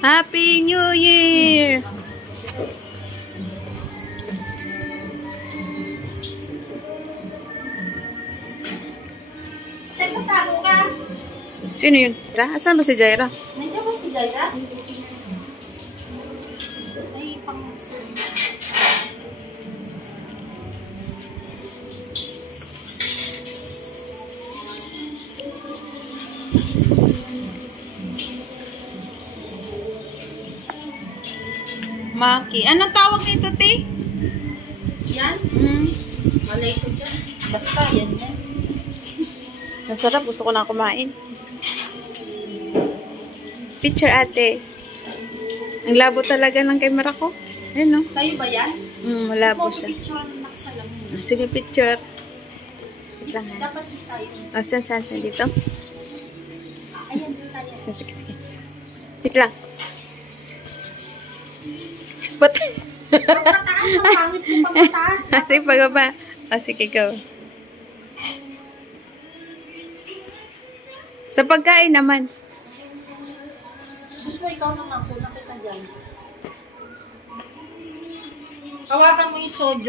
Happy New Year! Teka, tago ka. Sino yun? Asan ba si Jaira? Nandiyan ba si Jaira? Ay, pang... Maki. Anong tawag nito, te? Yan? Malay ko dyan. Basta, yan yan. Masarap. Gusto ko na kumain. Picture, ate. Ang labo talaga ng camera ko. Ayun, no? Sa'yo ba yan? Malabo siya. Picture ang nakasalamin. Sige, picture. Wait lang, ha? Dapat tayo. Saan dito? Ayan, tayo. Sige. Wait lang. Ba't? Pagpataas, ang pangit yung pagpataas. Sige, pagaba. Sige, go. Sa pagkain naman. Gusto ikaw naman, kung nakita dyan. Hawakan mo yung sojo.